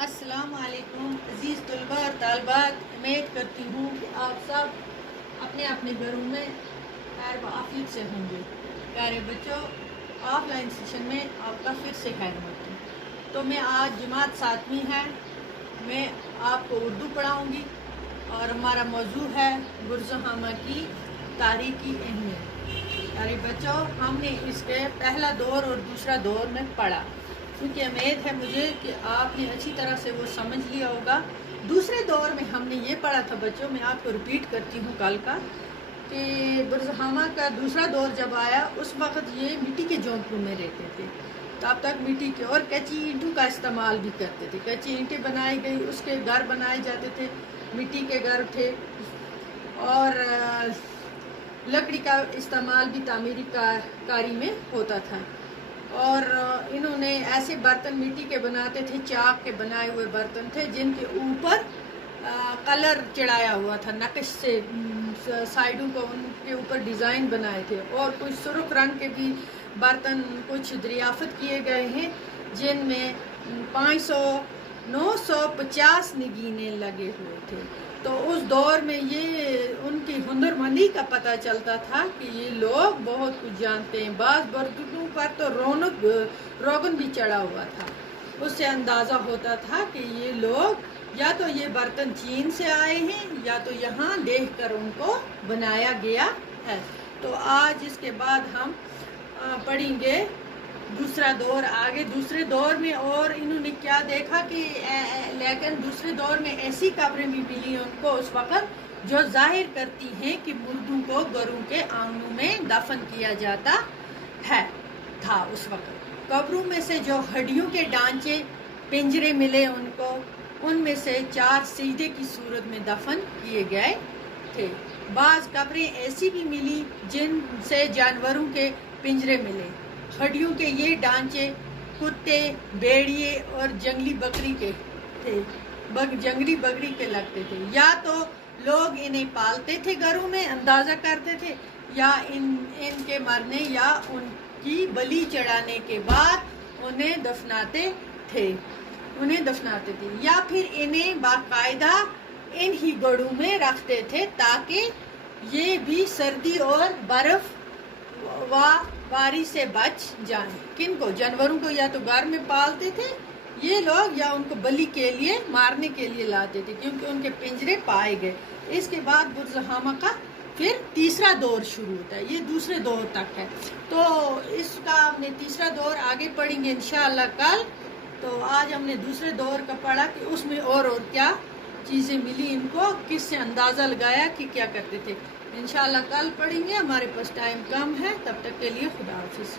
अस्सलाम वालेकुम अज़ीज़ तलबा और तालबात, उम्मीद करती हूँ कि आप सब अपने अपने घरों में खैर व आफियत से होंगे। प्यारे बच्चों, ऑफलाइन सेशन में आपका फिर से खैर मकदम। तो मैं आज जमात 7वीं है, मैं आपको उर्दू पढ़ाऊँगी और हमारा मौजू है बुरज़हामा की तारीख़ी अहमियत। प्यारे बच्चों, हमने इसके पहला दौर और दूसरा दौर में पढ़ा, क्योंकि उम्मीद है मुझे कि आपने अच्छी तरह से वो समझ लिया होगा। दूसरे दौर में हमने ये पढ़ा था बच्चों, मैं आपको रिपीट करती हूँ कल का, कि बुरज़हामा का दूसरा दौर जब आया उस वक़्त ये मिट्टी के झोंपड़ों में रहते थे। तब तक मिट्टी के और कच्ची ईंटों का इस्तेमाल भी करते थे। कच्ची ईंटें बनाई गई, उसके घर बनाए जाते थे, मिट्टी के घर थे, और लकड़ी का इस्तेमाल भी तामीरी कारी में होता था। और इन्होंने ऐसे बर्तन मिट्टी के बनाते थे, चाक के बनाए हुए बर्तन थे, जिनके ऊपर कलर चढ़ाया हुआ था, नक्श से साइडों को उनके ऊपर डिज़ाइन बनाए थे। और कुछ सुर्ख रंग के भी बर्तन कुछ दरियाफ़त किए गए हैं, जिनमें 500 950 नगीने लगे हुए थे। तो उस दौर में ये उनकी हुनरमंदी का पता चलता था कि ये लोग बहुत कुछ जानते हैं। बाज़ बर्तनों पर तो रोगन भी चढ़ा हुआ था। उससे अंदाज़ा होता था कि ये लोग या तो ये बर्तन चीन से आए हैं या तो यहाँ देखकर उनको बनाया गया है। तो आज इसके बाद हम पढ़ेंगे दूसरा दौर आगे। दूसरे दौर में और इन्होंने क्या देखा कि लेकिन दूसरे दौर में ऐसी कब्रें भी मिली उनको उस वक़्त, जो जाहिर करती हैं कि मुर्दों को घरों के आंगनों में दफन किया जाता था। उस वक़्त कब्रों में से जो हड्डियों के ढांचे पिंजरे मिले उनको, उनमें से 4 सीधे की सूरत में दफन किए गए थे। बाज़ कब्रें ऐसी भी मिली जिनसे जानवरों के पिंजरे मिले। हड्डियों के ये ढांचे कुत्ते, भेड़िए और जंगली बकरी के थे, जंगली बकरी के लगते थे। या तो लोग इन्हें पालते थे, घरों में अंदाज़ा करते थे, या इनके मरने या उनकी बलि चढ़ाने के बाद उन्हें दफनाते थे, या फिर इन्हें बाकायदा इन ही गढ़ों में रखते थे, ताकि ये भी सर्दी और बर्फ बारिश से बच जाए। किनको? जानवरों को या तो घर में पालते थे ये लोग, या उनको बलि के लिए मारने के लिए लाते थे, क्योंकि उनके पिंजरे पाए गए। इसके बाद बुरज़हामा का फिर तीसरा दौर शुरू होता है। ये दूसरे दौर तक है, तो इसका हमने तीसरा दौर आगे पढ़ेंगे इंशाअल्लाह कल। तो आज हमने दूसरे दौर का पढ़ा कि उसमें और क्या चीज़ें मिली इनको, किससे अंदाज़ा लगाया कि क्या करते थे। इंशाअल्लाह कल पढ़ेंगे, हमारे पास टाइम कम है। तब तक के लिए खुदा हाफिज़।